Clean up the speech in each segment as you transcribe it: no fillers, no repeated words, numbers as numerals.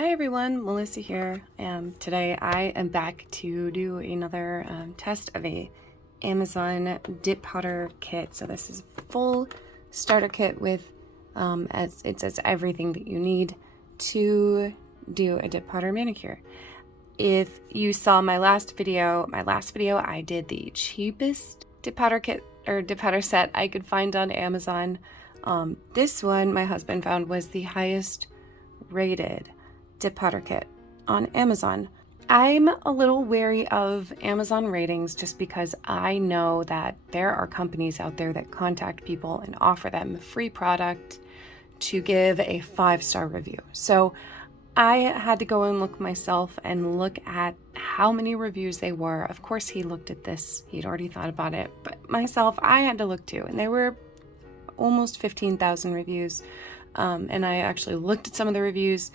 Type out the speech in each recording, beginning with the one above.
Hi everyone, Melissa here. Today I am back to do another test of a Amazon dip powder kit. So this is a full starter kit with as it says everything that you need to do a dip powder manicure. If you saw my last video I did the cheapest dip powder kit or dip powder set I could find on Amazon. This one my husband found was the highest rated dip powder kit on Amazon. I'm a little wary of Amazon ratings just because I know that there are companies out there that contact people and offer them free product to give a 5-star review. So I had to go and look myself and look at how many reviews they were. Of course, he looked at this. He'd already thought about it. But myself, I had to look too. And there were almost 15,000 reviews. And I actually looked at some of the reviews,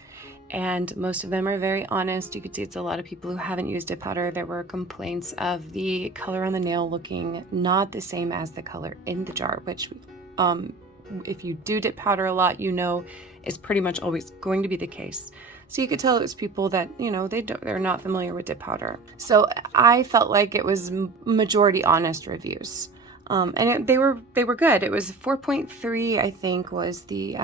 and most of them are very honest. You could see it's a lot of people who haven't used dip powder. There were complaints of the color on the nail looking not the same as the color in the jar, which if you do dip powder a lot, you know is pretty much always going to be the case. So you could tell it was people that, you know, they're not familiar with dip powder. So I felt like it was majority honest reviews. They were good. It was 4.3, I think, was the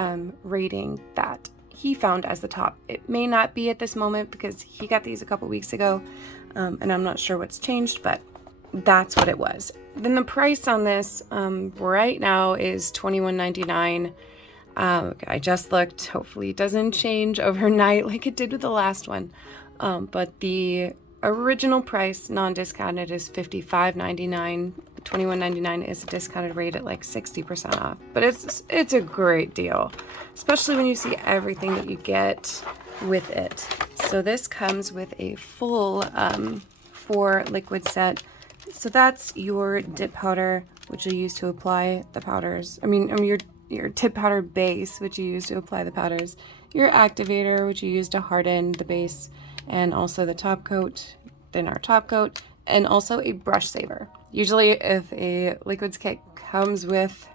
rating that he found as the top. It may not be at this moment because he got these a couple weeks ago, and I'm not sure what's changed, but that's what it was. Then the price on this right now is $21.99. I just looked. Hopefully it doesn't change overnight like it did with the last one. But the original price, non-discounted, is $55.99. $21.99 is a discounted rate at like 60% off. But it's a great deal, especially when you see everything that you get with it. So this comes with a full 4 liquid set. So that's your dip powder, which you use to apply the powders. I mean your dip powder base, which you use to apply the powders. Your activator, which you use to harden the base, and also the top coat, then our top coat, and also a brush saver. Usually if a liquids kit comes with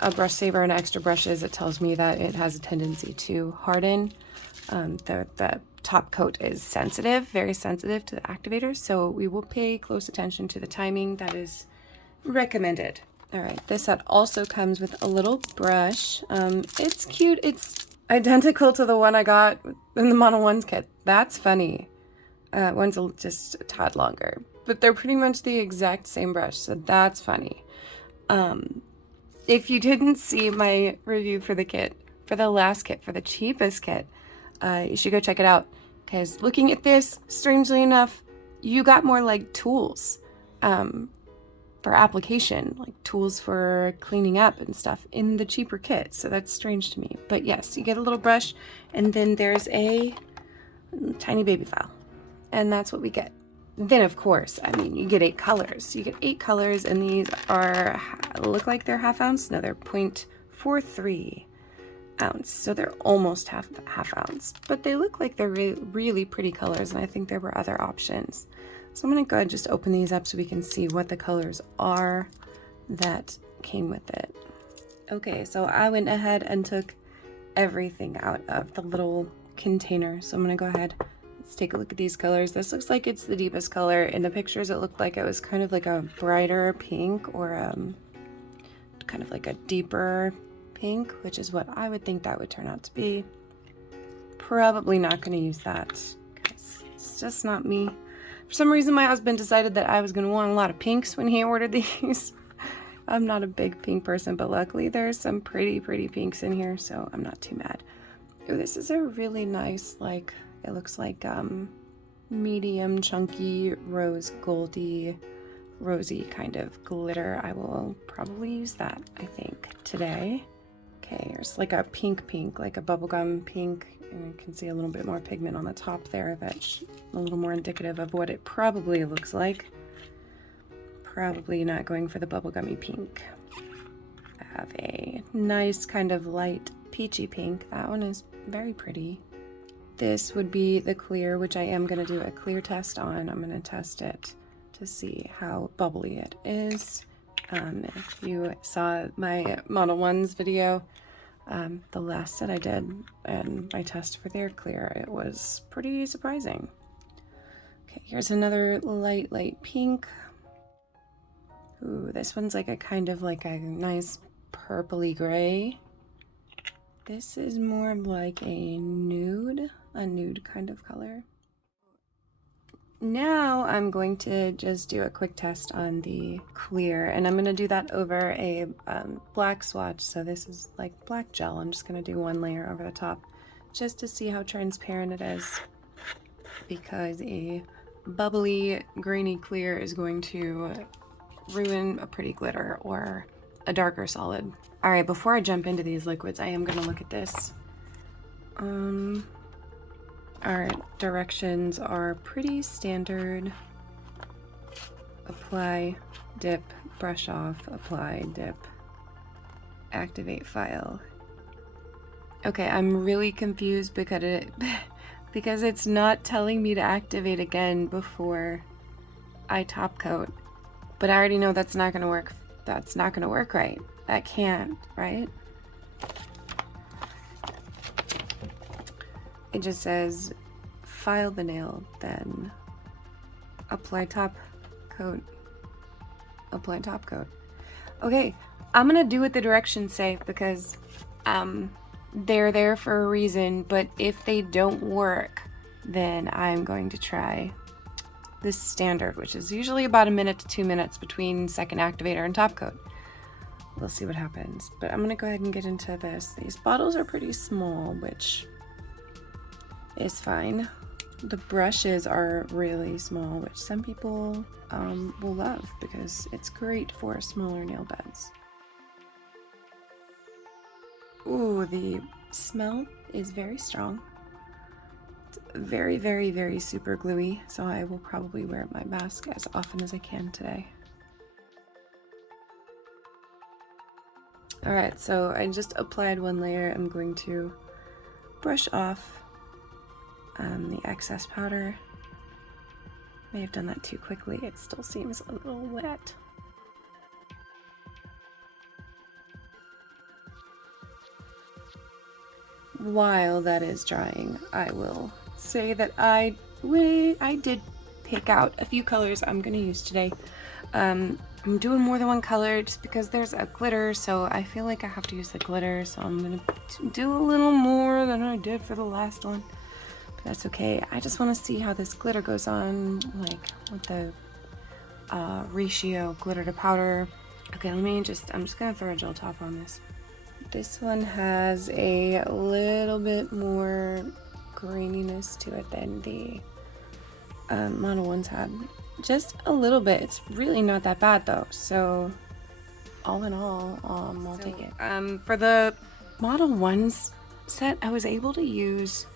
a brush saver and extra brushes, it tells me that it has a tendency to harden. The top coat is sensitive, very sensitive to the activator, so we will pay close attention to the timing that is recommended. All right, this set also comes with a little brush. It's cute. It's identical to the one I got in the Mono Ones kit. That's funny. One's just a tad longer, but they're pretty much the exact same brush, so that's funny. If you didn't see my review for the kit, for the last kit, for the cheapest kit, you should go check it out, because looking at this, strangely enough, you got more like tools for application, like tools for cleaning up and stuff in the cheaper kit, so that's strange to me. But yes, you get a little brush, and then there's a tiny baby file, and that's what we get. Then of course, I mean, you get 8 colors. You get 8 colors, and these look like they're half ounce. No, they're 0.43 ounce, so they're almost half ounce, but they look like they're really pretty colors, and I think there were other options. So I'm gonna go ahead and just open these up so we can see what the colors are that came with it. Okay, so I went ahead and took everything out of the little container, so I'm gonna go ahead. Let's take a look at these colors. This looks like it's the deepest color. In the pictures, it looked like it was kind of like a brighter pink, or kind of like a deeper pink, which is what I would think that would turn out to be. Probably not going to use that because it's just not me. For some reason, my husband decided that I was going to want a lot of pinks when he ordered these. I'm not a big pink person, but luckily there's some pretty pinks in here, so I'm not too mad. Ooh, this is a really nice, like, it looks like medium chunky rose goldy rosy kind of glitter. I will probably use that, I think, today. Okay, here's like a pink, like a bubblegum pink, and you can see a little bit more pigment on the top there. That's a little more indicative of what it probably looks like. Probably not going for the bubblegummy pink. I have a nice kind of light peachy pink. That one is very pretty. This would be the clear, which I am going to do a clear test on. I'm going to test it to see how bubbly it is. If you saw my Model 1's video, the last set I did and my test for their clear, it was pretty surprising. Okay, here's another light pink. Ooh, this one's like a kind of like a nice purpley gray. This is more like a nude kind of color. Now I'm going to just do a quick test on the clear, and I'm going to do that over a black swatch. So this is like black gel. I'm just going to do one layer over the top just to see how transparent it is, because a bubbly grainy clear is going to ruin a pretty glitter or a darker solid. All right, before I jump into these liquids, I am going to look at this. Our directions are pretty standard. Apply, dip, brush off, apply, dip, activate file. Okay, I'm really confused because it's not telling me to activate again before I top coat. But I already know that's not gonna work. That's not gonna work right. That can't, right? It just says file the nail, then apply top coat, apply top coat. Okay, I'm gonna do what the directions say because they're there for a reason, but if they don't work, then I'm going to try this standard, which is usually about 1 minute to 2 minutes between second activator and top coat. We'll see what happens, but I'm gonna go ahead and get into this. These bottles are pretty small, which is fine. The brushes are really small, which some people will love because it's great for smaller nail beds. Ooh, the smell is very strong. It's very super gluey, so I will probably wear my mask as often as I can today. Alright, so I just applied one layer. I'm going to brush off the excess powder. May have done that too quickly. It still seems a little wet. While that is drying, I will say that I did pick out a few colors I'm going to use today. I'm doing more than one color just because there's a glitter, so I feel like I have to use the glitter, so I'm going to do a little more than I did for the last one. But that's okay. I just want to see how this glitter goes on, like with the ratio glitter to powder. Okay, I'm just going to throw a gel top on this. This one has a little bit more graininess to it than the Model 1s had. Just a little bit. It's really not that bad though, so all in all, I'll take it. For the Model 1s set, I was able to use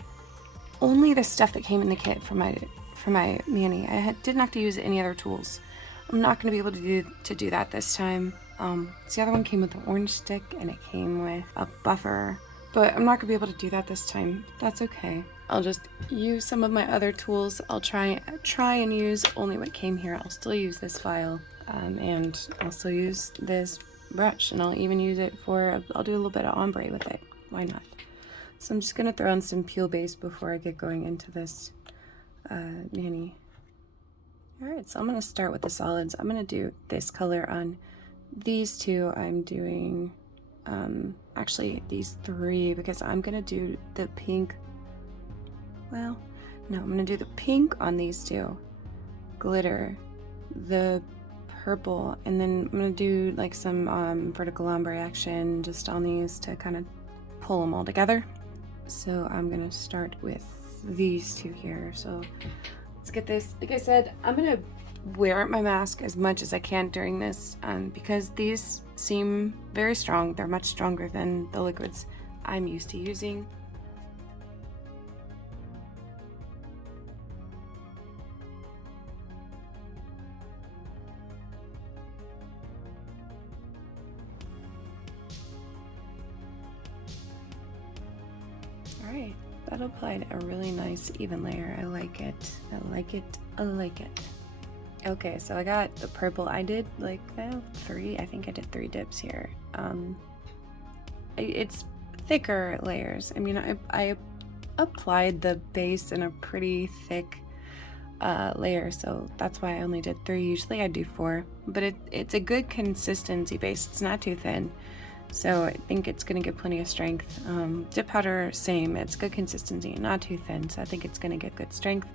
only the stuff that came in the kit for my mani. I didn't have to use any other tools. I'm not going to be able to do that this time. The other one came with an orange stick and it came with a buffer, but I'm not going to be able to do that this time. That's okay. I'll just use some of my other tools. I'll try and use only what came here. I'll still use this file, and I'll still use this brush, and I'll even use it I'll do a little bit of ombre with it. Why not? So I'm just going to throw on some Peel Base before I get going into this mani. Alright, so I'm going to start with the solids. I'm going to do this color on these two. I'm doing, actually these three, because I'm going to do the pink. Well, no, I'm going to do the pink on these two. Glitter, the purple, and then I'm going to do like some vertical ombre action just on these to kind of pull them all together. So I'm going to start with these two here. So let's get this. Like I said, I'm going to wear my mask as much as I can during this because these seem very strong. They're much stronger than the liquids I'm used to using. Alright, that applied a really nice even layer. I like it. I like it. I like it. Okay, so I got the purple. I did like I think I did 3 dips here. It's thicker layers. I mean, I applied the base in a pretty thick layer, so that's why I only did 3. Usually I do 4, but it's a good consistency base. It's not too thin, so I think it's gonna get plenty of strength. Dip powder, same, it's good consistency, not too thin, so I think it's gonna get good strength.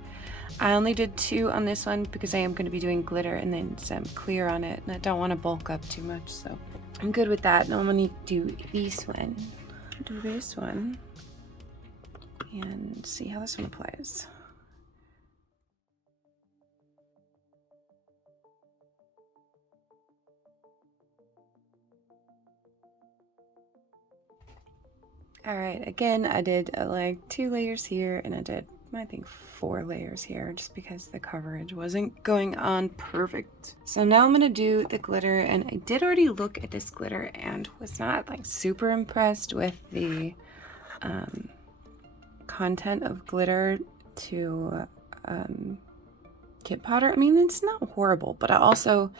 I only did 2 on this one because I am going to be doing glitter and then some clear on it, and I don't want to bulk up too much, so I'm good with that. Now I'm going to do this one. Do this one and see how this one applies. Alright, again, I did like 2 layers here, and I did, I think, 4 layers here, just because the coverage wasn't going on perfect. So now I'm gonna do the glitter, and I did already look at this glitter and was not like super impressed with the content of glitter to kit powder. I mean, it's not horrible, but I also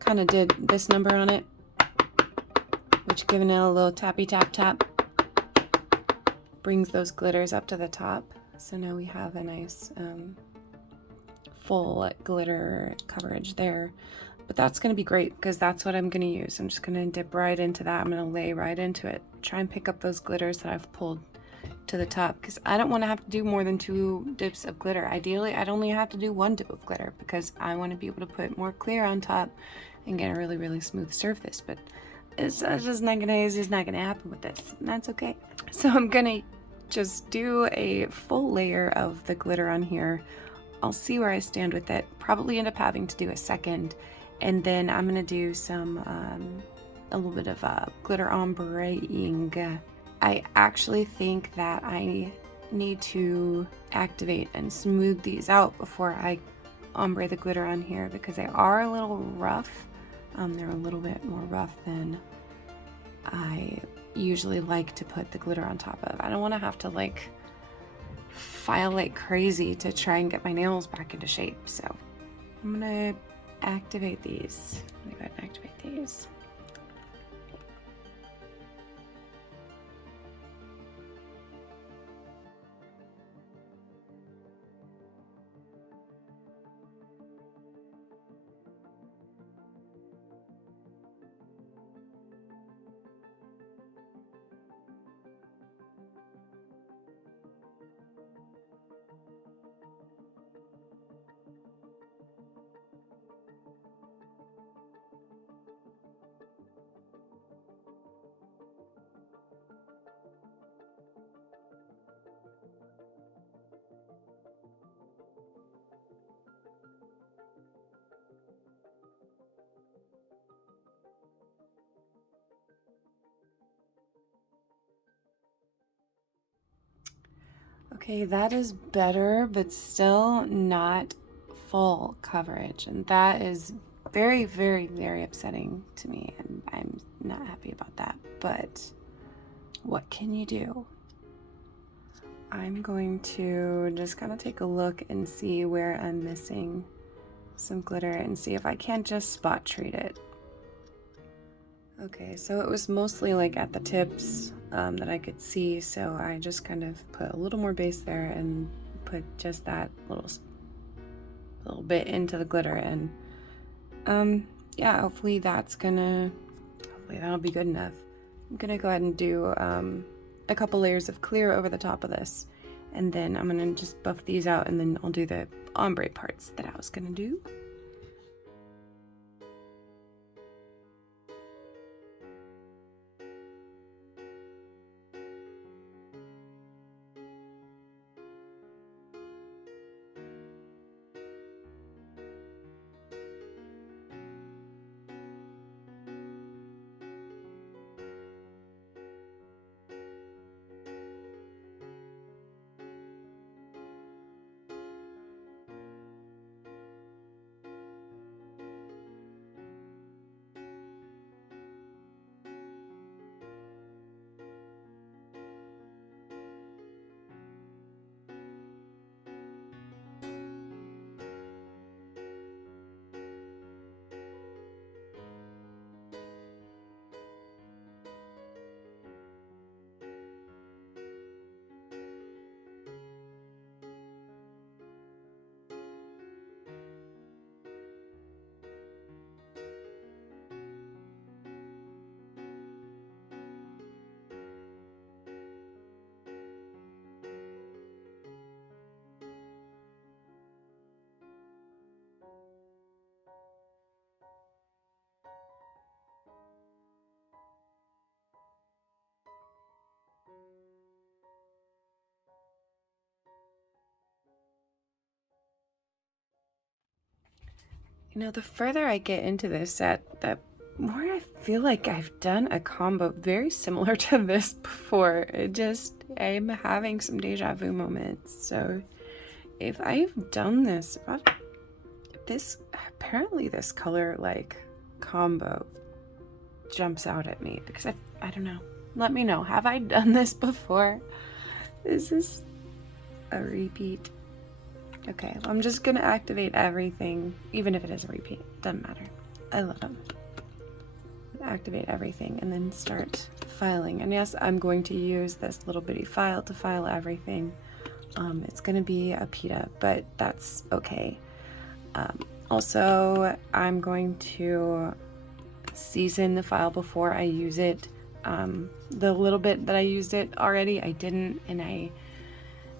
kind of did this number on it, which, giving it a little tappy tap tap, brings those glitters up to the top. So now we have a nice full glitter coverage there. But that's going to be great because that's what I'm going to use. I'm just going to dip right into that. I'm going to lay right into it. Try and pick up those glitters that I've pulled to the top, because I don't want to have to do more than 2 dips of glitter. Ideally, I'd only have to do 1 dip of glitter because I want to be able to put more clear on top and get a really, really smooth surface. But it's just not gonna happen with this, and that's okay. So I'm gonna just do a full layer of the glitter on here. I'll see where I stand with it. Probably end up having to do a second, and then I'm gonna do some a little bit of glitter ombreing. I actually think that I need to activate and smooth these out before I ombre the glitter on here, because they are a little rough. They're a little bit more rough than I usually like to put the glitter on top of. I don't want to have to like file like crazy to try and get my nails back into shape. So I'm gonna activate these. I'm gonna go ahead and activate these. Okay, that is better, but still not full coverage, and that is very, very, very upsetting to me, and I'm not happy about that. But what can you do? I'm going to just kind of take a look and see where I'm missing some glitter and see if I can't just spot treat it. Okay, so it was mostly like at the tips that I could see, so I just kind of put a little more base there and put just that little bit into the glitter, and yeah, hopefully that'll be good enough. I'm gonna go ahead and do a couple layers of clear over the top of this, and then I'm gonna just buff these out, and then I'll do the ombre parts that I was gonna do. You know, the further I get into this set, the more I feel like I've done a combo very similar to this before. I'm having some deja vu moments. So if I've done this, apparently this color like combo jumps out at me because I don't know. Let me know. Have I done this before? Is this a repeat? Okay, well, I'm just gonna activate everything, even if it is a repeat. Doesn't matter. I love them. Activate everything and then start filing. And yes, I'm going to use this little bitty file to file everything. It's gonna be a PETA, but that's okay. Also, I'm going to season the file before I use it. The little bit that I used it already, I didn't, and I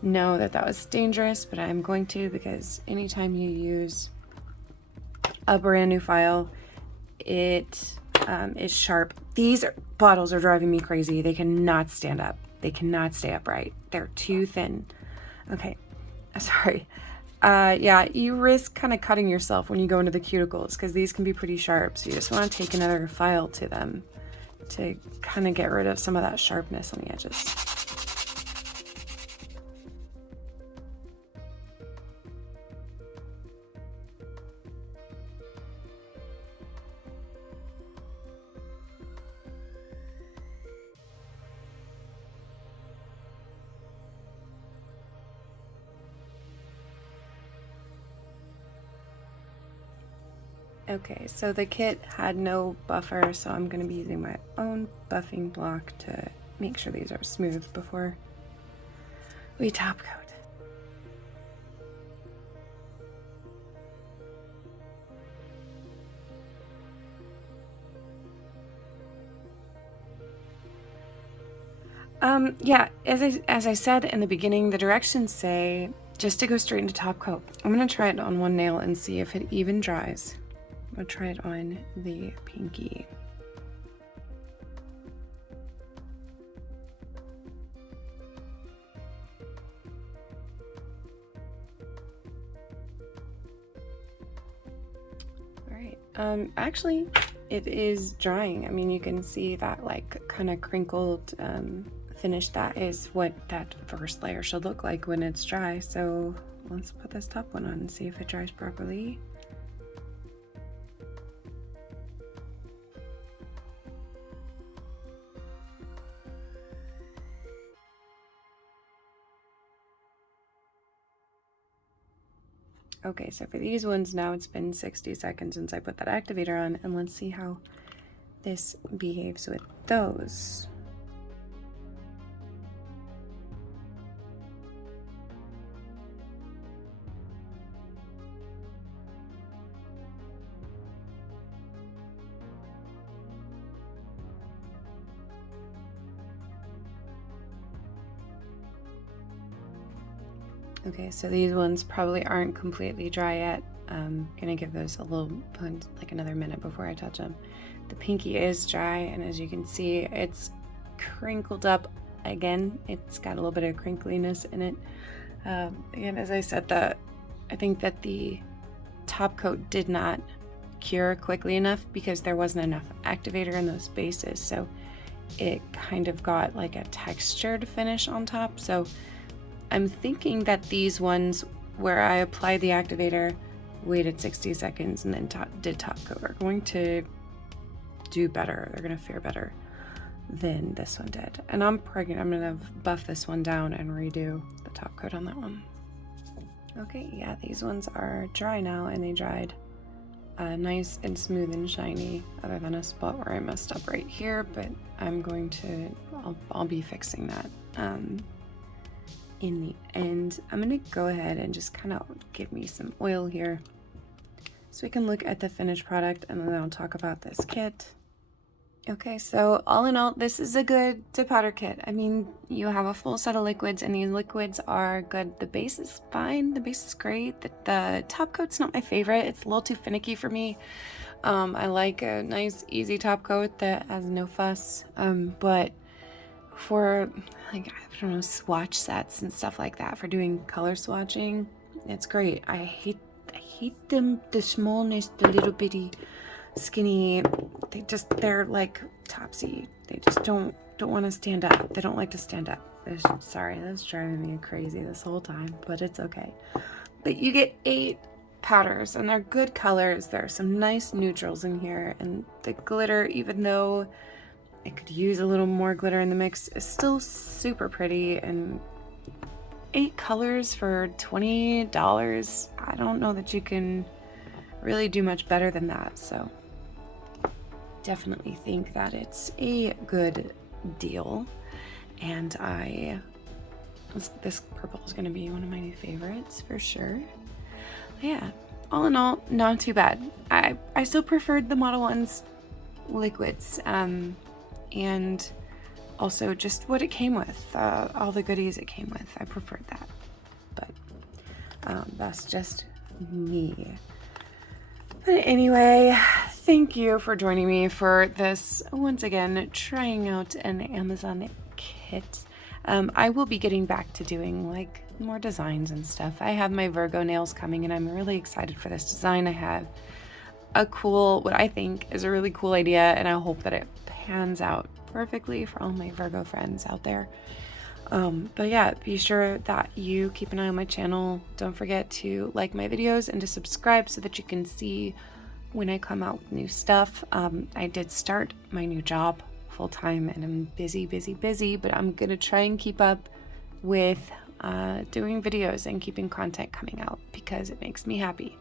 know that was dangerous, but I'm going to, because anytime you use a brand new file, it is sharp. These bottles are driving me crazy. They cannot stand up. They cannot stay upright. They're too thin. Okay, sorry. Yeah, you risk kind of cutting yourself when you go into the cuticles because these can be pretty sharp. So you just want to take another file to them to kind of get rid of some of that sharpness on the edges. Okay, so the kit had no buffer, so I'm going to be using my own buffing block to make sure these are smooth before we top coat. Yeah, as I said in the beginning, the directions say just to go straight into top coat. I'm going to try it on one nail and see if it even dries. I'm going to try it on the pinky. Alright, actually, it is drying. I mean, you can see that like kind of crinkled finish. That is what that first layer should look like when it's dry. So let's put this top one on and see if it dries properly. Okay, so for these ones now it's been 60 seconds since I put that activator on, and let's see how this behaves with those. Okay, so these ones probably aren't completely dry yet. I'm gonna give those a little, like another minute before I touch them. The pinky is dry, and as you can see, it's crinkled up again. It's got a little bit of crinkliness in it. Again, as I said, I think that the top coat did not cure quickly enough because there wasn't enough activator in those bases, so it kind of got like a textured finish on top. So I'm thinking that these ones where I applied the activator, waited 60 seconds, and then did top coat are going to do better. They're going to fare better than this one did. And I'm going to buff this one down and redo the top coat on that one. Okay, yeah, these ones are dry now, and they dried nice and smooth and shiny, other than a spot where I messed up right here, but I'm going to, I'll be fixing that. In the end, I'm going to go ahead and just kind of give me some oil here so we can look at the finished product, and then I'll talk about this kit. Okay, so all in all, this is a good powder kit. I mean, you have a full set of liquids, and these liquids are good. The base is fine. The base is great. The top coat's not my favorite. It's a little too finicky for me. I like a nice, easy top coat that has no fuss, but for like, I don't know, swatch sets and stuff like that, for doing color swatching, it's great. I hate them, the smallness, the little bitty skinny. They're like Topsy. They just don't want to stand up. They don't like to stand up. Sorry, that's driving me crazy this whole time, but it's okay. But you get 8 powders, and they're good colors. There are some nice neutrals in here, and the glitter, even though I could use a little more glitter in the mix, is still super pretty. And 8 colors for $20. I don't know that you can really do much better than that, so definitely think that it's a good deal. And this purple is going to be one of my new favorites for sure. Yeah, all in all, not too bad. I still preferred the Model 1's liquids, and also just what it came with, all the goodies it came with. I preferred that, but that's just me. But anyway, thank you for joining me for this, once again, trying out an Amazon kit. I will be getting back to doing like more designs and stuff. I have my Virgo nails coming, and I'm really excited for this design. I have what I think is a really cool idea, and I hope that it pans out perfectly for all my Virgo friends out there. But yeah, be sure that you keep an eye on my channel. Don't forget to like my videos and to subscribe so that you can see when I come out with new stuff. I did start my new job full-time, and I'm busy, but I'm gonna try and keep up with doing videos and keeping content coming out because it makes me happy.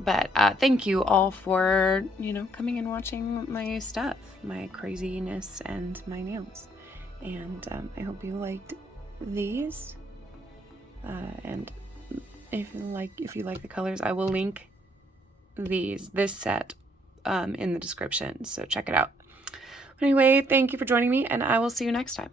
But thank you all for, coming and watching my stuff, my craziness and my nails. And I hope you liked these. And if you like the colors, I will link this set in the description, so check it out. Anyway, thank you for joining me, and I will see you next time.